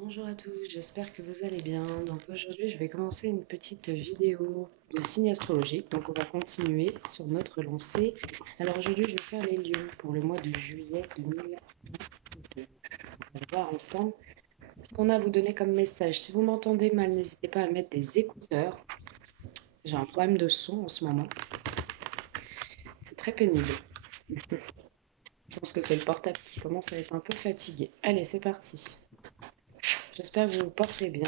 Bonjour à tous, j'espère que vous allez bien. Donc aujourd'hui, je vais commencer une petite vidéo de signe astrologique. Donc on va continuer sur notre lancée. Alors aujourd'hui, je vais faire les lieux pour le mois de juillet 2022. On va voir ensemble ce qu'on a à vous donner comme message. Si vous m'entendez mal, n'hésitez pas à mettre des écouteurs. J'ai un problème de son en ce moment. C'est très pénible. Je pense que c'est le portable qui commence à être un peu fatigué. Allez, c'est parti. J'espère que vous vous portez bien.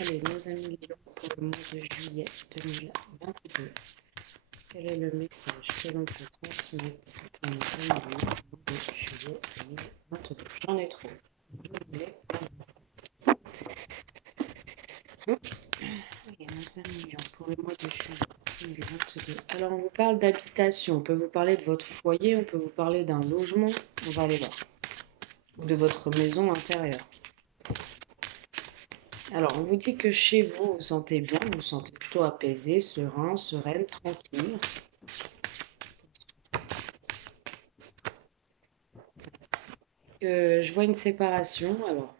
Allez, nos amis Lions pour le mois de juillet 2022. Quel est le message que l'on peut transmettre à nos amis Lions au mois de juillet 2022? J'en ai trop. Je voulais. Allez, nos amis Lions pour le mois de juillet 2022. Alors, on vous parle d'habitation. On peut vous parler de votre foyer, on peut vous parler d'un logement. On va aller voir. Ou de votre maison intérieure. Alors, on vous dit que chez vous, vous vous sentez bien, vous vous sentez plutôt apaisé, serein, sereine, tranquille. Je vois une séparation. Alors,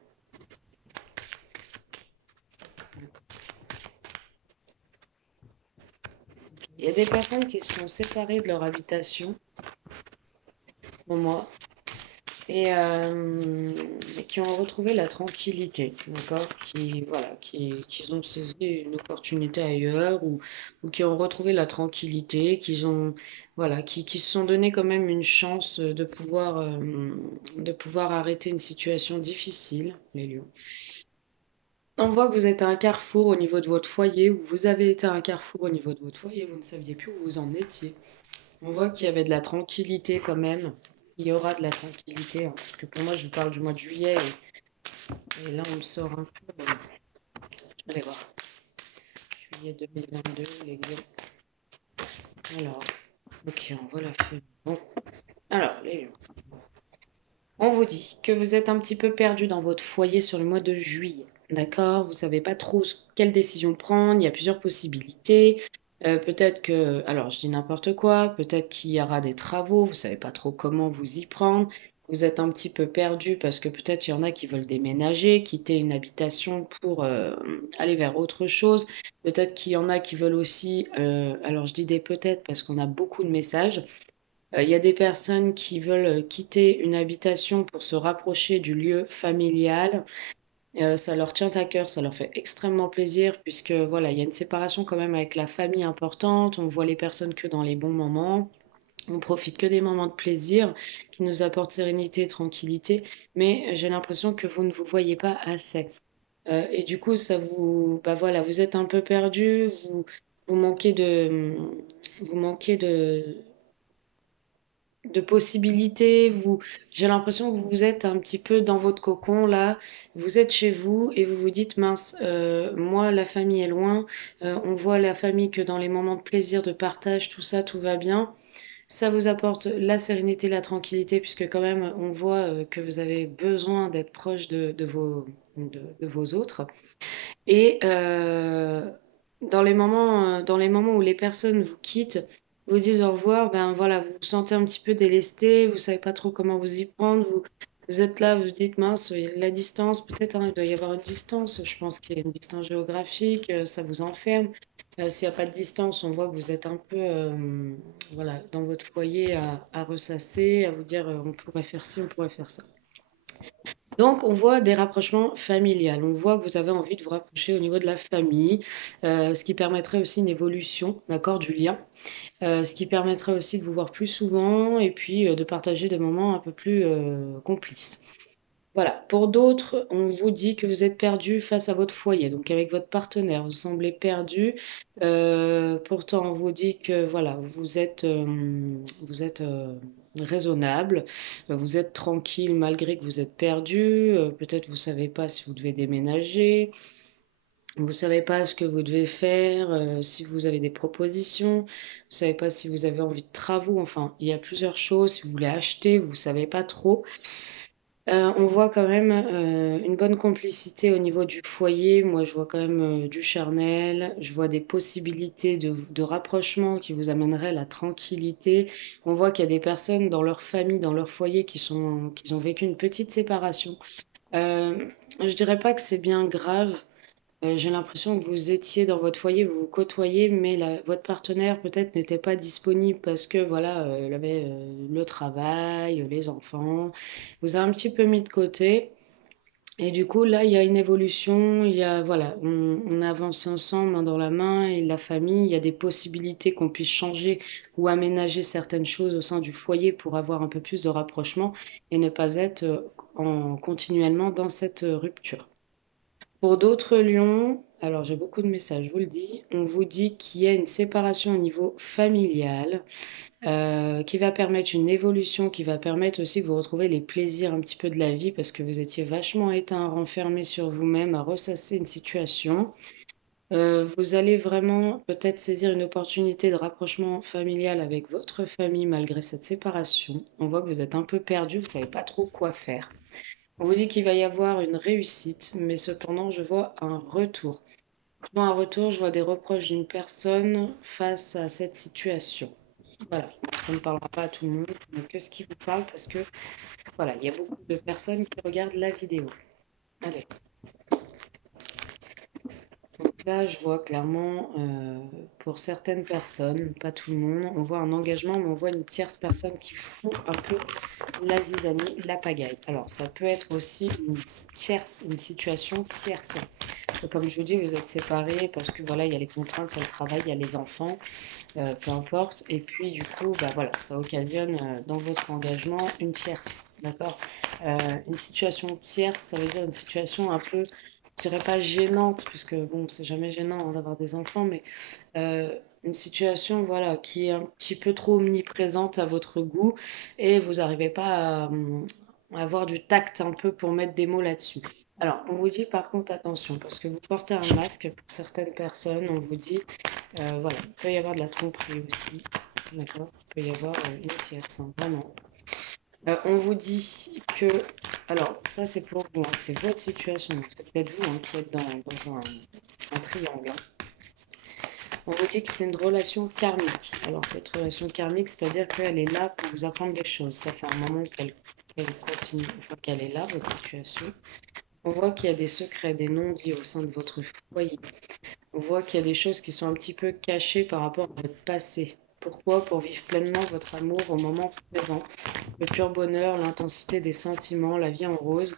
il y a des personnes qui se sont séparées de leur habitation, pour moi, et qui ont retrouvé la tranquillité, d'accord? Qui ont saisi une opportunité ailleurs ou qui ont retrouvé la tranquillité, qui se sont donné quand même une chance de pouvoir arrêter une situation difficile, les lions. On voit que vous êtes à un carrefour au niveau de votre foyer, ou vous avez été à un carrefour au niveau de votre foyer, vous ne saviez plus où vous en étiez. On voit qu'il y avait de la tranquillité quand même. Il y aura de la tranquillité, hein, parce que pour moi, je vous parle du mois de juillet, et là, on me sort un peu. Allez voir. Juillet 2022, les lions. Alors, ok, on voit la feuille. Bon, alors, les lions. On vous dit que vous êtes un petit peu perdu dans votre foyer sur le mois de juillet. D'accord? Vous savez pas trop quelle décision prendre. Il y a plusieurs possibilités. Peut-être que, alors je dis n'importe quoi, peut-être qu'il y aura des travaux, vous savez pas trop comment vous y prendre. Vous êtes un petit peu perdu parce que peut-être il y en a qui veulent déménager, quitter une habitation pour aller vers autre chose. Peut-être qu'il y en a qui veulent aussi, alors je dis des peut-être parce qu'on a beaucoup de messages. Il y a des personnes qui veulent quitter une habitation pour se rapprocher du lieu familial. Ça leur tient à cœur, ça leur fait extrêmement plaisir puisque voilà, il y a une séparation quand même avec la famille importante. On voit les personnes que dans les bons moments. On profite que des moments de plaisir qui nous apportent sérénité et tranquillité. Mais j'ai l'impression que vous ne vous voyez pas assez. Et du coup, bah voilà, vous êtes un peu perdu. Vous manquez vous manquez de possibilités. J'ai l'impression que vous êtes un petit peu dans votre cocon là. Vous êtes chez vous et vous vous dites mince, moi la famille est loin. On voit la famille que dans les moments de plaisir, de partage, tout ça, tout va bien. Ça vous apporte la sérénité, la tranquillité, puisque quand même on voit que vous avez besoin d'être proche de vos autres. Et dans les moments où les personnes vous quittent, vous disent au revoir, ben voilà, vous vous sentez un petit peu délesté, vous savez pas trop comment vous y prendre, vous êtes là, vous vous dites mince, la distance, peut-être hein, il doit y avoir une distance, je pense qu'il y a une distance géographique, ça vous enferme. S'il n'y a pas de distance, on voit que vous êtes un peu voilà, dans votre foyer à ressasser, à vous dire on pourrait faire ci, on pourrait faire ça. Donc, on voit des rapprochements familiales. On voit que vous avez envie de vous rapprocher au niveau de la famille, ce qui permettrait aussi une évolution, d'accord, du lien, ce qui permettrait aussi de vous voir plus souvent et puis de partager des moments un peu plus complices. Voilà. Pour d'autres, on vous dit que vous êtes perdu face à votre foyer, donc avec votre partenaire, vous semblez perdu. Pourtant, on vous dit que voilà, vous êtes raisonnable, vous êtes tranquille malgré que vous êtes perdu. Peut-être vous savez pas si vous devez déménager, vous savez pas ce que vous devez faire, si vous avez des propositions, vous savez pas si vous avez envie de travaux. Enfin, il y a plusieurs choses. Si vous voulez acheter, vous savez pas trop. On voit quand même une bonne complicité au niveau du foyer. Moi, je vois quand même du charnel. Je vois des possibilités de rapprochement qui vous amèneraient la tranquillité. On voit qu'il y a des personnes dans leur famille, dans leur foyer, qui ont vécu une petite séparation. Je dirais pas que c'est bien grave. J'ai l'impression que vous étiez dans votre foyer, vous vous côtoyez, mais votre partenaire peut-être n'était pas disponible parce que voilà, elle avait le travail, les enfants. Vous avez un petit peu mis de côté. Et du coup, là, il y a une évolution, il y a, voilà, on avance ensemble, main dans la main, et la famille, il y a des possibilités qu'on puisse changer ou aménager certaines choses au sein du foyer pour avoir un peu plus de rapprochement et ne pas être continuellement dans cette rupture. Pour d'autres lions, alors j'ai beaucoup de messages, je vous le dis, on vous dit qu'il y a une séparation au niveau familial qui va permettre une évolution, qui va permettre aussi que vous retrouvez les plaisirs un petit peu de la vie parce que vous étiez vachement éteint, renfermé sur vous-même, à ressasser une situation. Vous allez vraiment peut-être saisir une opportunité de rapprochement familial avec votre famille malgré cette séparation. On voit que vous êtes un peu perdu, vous ne savez pas trop quoi faire. On vous dit qu'il va y avoir une réussite, mais cependant, je vois un retour. Je vois un retour, je vois des reproches d'une personne face à cette situation. Voilà, ça ne parlera pas à tout le monde, mais que ce qui vous parle, parce que voilà, il y a beaucoup de personnes qui regardent la vidéo. Allez, donc là, je vois clairement, pour certaines personnes, pas tout le monde, on voit un engagement, mais on voit une tierce personne qui fout un peu la zizanie, la pagaille. Alors, ça peut être aussi une situation tierce. Comme je vous dis, vous êtes séparés parce que voilà, il y a les contraintes, il y a le travail, il y a les enfants, peu importe. Et puis du coup, bah voilà, ça occasionne dans votre engagement une tierce, d'accord? Une situation tierce, ça veut dire une situation un peu, je dirais pas gênante, puisque bon, c'est jamais gênant hein, d'avoir des enfants, mais euh, une situation voilà qui est un petit peu trop omniprésente à votre goût et vous n'arrivez pas à avoir du tact un peu pour mettre des mots là-dessus. Alors, on vous dit par contre attention, parce que vous portez un masque pour certaines personnes, on vous dit voilà, il peut y avoir de la tromperie aussi. D'accord? Il peut y avoir une tierce, hein, vraiment. On vous dit que. Alors, ça, c'est pour vous, hein, c'est votre situation. Donc, c'est peut-être vous hein, qui êtes dans un triangle, hein. On vous dit que c'est une relation karmique. Alors, cette relation karmique, c'est-à-dire qu'elle est là pour vous apprendre des choses. Ça fait un moment qu'elle continue, enfin, qu'elle est là, votre situation. On voit qu'il y a des secrets, des non-dits au sein de votre foyer. On voit qu'il y a des choses qui sont un petit peu cachées par rapport à votre passé. Pourquoi? Pour vivre pleinement votre amour au moment présent. Le pur bonheur, l'intensité des sentiments, la vie en rose.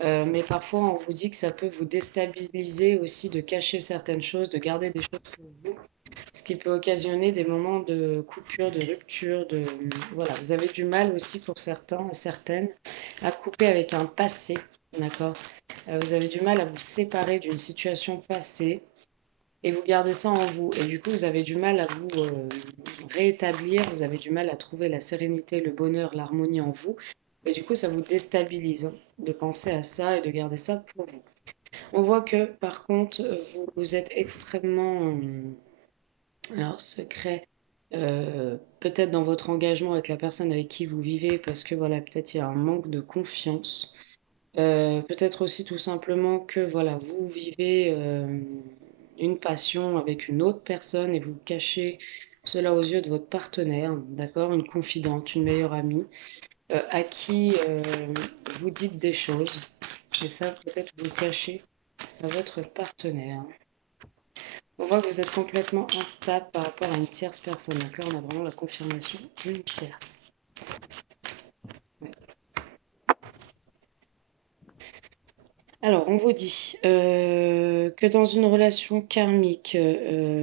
Mais parfois, on vous dit que ça peut vous déstabiliser aussi de cacher certaines choses, de garder des choses pour vous. Ce qui peut occasionner des moments de coupure, de rupture, de... Voilà, vous avez du mal aussi pour certains, certaines, à couper avec un passé, d'accord? Vous avez du mal à vous séparer d'une situation passée et vous gardez ça en vous. Et du coup, vous avez du mal à vous réétablir, vous avez du mal à trouver la sérénité, le bonheur, l'harmonie en vous. Et du coup, ça vous déstabilise hein, de penser à ça et de garder ça pour vous. On voit que, par contre, vous êtes extrêmement alors, secret. Peut-être dans votre engagement avec la personne avec qui vous vivez, parce que voilà, peut-être il y a un manque de confiance. Peut-être aussi tout simplement que voilà, vous vivez une passion avec une autre personne et vous cachez cela aux yeux de votre partenaire, d'accord? Une confidente, une meilleure amie, à qui vous dites des choses. Et ça, peut-être vous le cachez à votre partenaire. On voit que vous êtes complètement instable par rapport à une tierce personne. Donc là, on a vraiment la confirmation d'une tierce. Ouais. Alors, on vous dit que dans une relation karmique,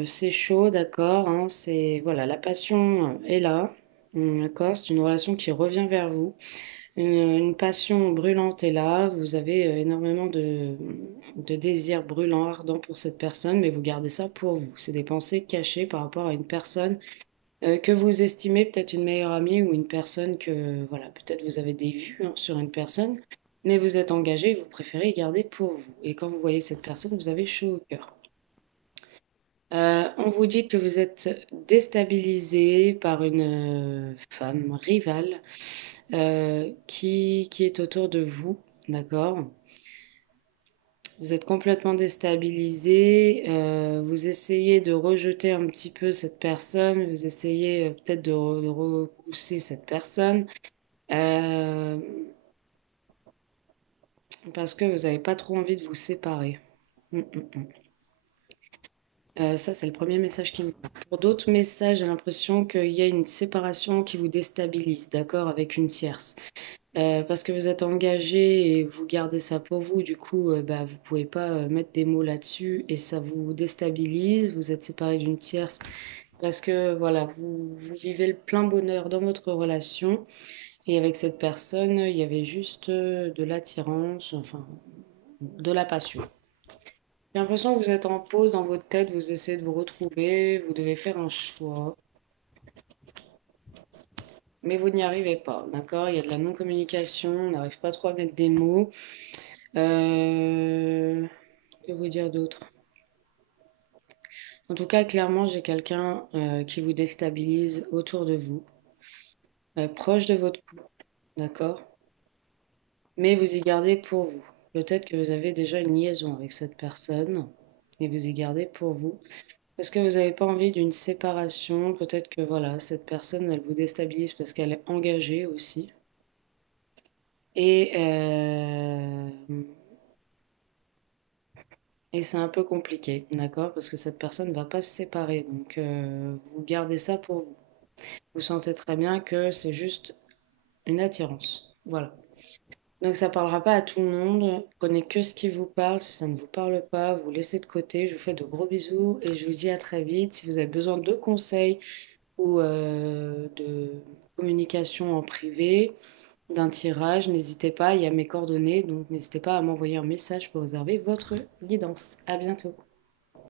c'est chaud, d'accord, hein, c'est voilà, la passion est là, d'accord, c'est une relation qui revient vers vous. Une passion brûlante est là, vous avez énormément de désirs brûlants, ardents pour cette personne, mais vous gardez ça pour vous. C'est des pensées cachées par rapport à une personne que vous estimez peut-être une meilleure amie ou une personne que, voilà, peut-être vous avez des vues hein, sur une personne, mais vous êtes engagé, vous préférez garder pour vous. Et quand vous voyez cette personne, vous avez chaud au cœur. On vous dit que vous êtes déstabilisé par une femme rivale qui est autour de vous, d'accord? Vous êtes complètement déstabilisé, vous essayez de rejeter un petit peu cette personne, vous essayez peut-être de repousser cette personne. Euh, parce que vous n'avez pas trop envie de vous séparer. Mm, mm, mm. Ça, c'est le premier message qui me parle. Pour d'autres messages, j'ai l'impression qu'il y a une séparation qui vous déstabilise, d'accord, avec une tierce. Parce que vous êtes engagé et vous gardez ça pour vous, du coup, bah, vous pouvez pas mettre des mots là-dessus et ça vous déstabilise. Vous êtes séparé d'une tierce parce que voilà, vous vivez le plein bonheur dans votre relation et avec cette personne, il y avait juste de l'attirance, enfin, de la passion. J'ai l'impression que vous êtes en pause dans votre tête, vous essayez de vous retrouver, vous devez faire un choix, mais vous n'y arrivez pas, d'accord? Il y a de la non-communication, on n'arrive pas trop à mettre des mots. Que vous dire d'autre? En tout cas, clairement, j'ai quelqu'un qui vous déstabilise autour de vous, proche de votre couple, d'accord? Mais vous y gardez pour vous. Peut-être que vous avez déjà une liaison avec cette personne et vous y gardez pour vous. Parce que vous n'avez pas envie d'une séparation. Peut-être que voilà, cette personne, elle vous déstabilise parce qu'elle est engagée aussi. Et, euh, et c'est un peu compliqué, d'accord? Parce que cette personne ne va pas se séparer. Donc, vous gardez ça pour vous. Vous sentez très bien que c'est juste une attirance. Voilà. Donc ça parlera pas à tout le monde. Prenez que ce qui vous parle. Si ça ne vous parle pas, vous laissez de côté. Je vous fais de gros bisous et je vous dis à très vite. Si vous avez besoin de conseils ou de communication en privé, d'un tirage, n'hésitez pas. Il y a mes coordonnées, donc n'hésitez pas à m'envoyer un message pour réserver votre guidance. À bientôt.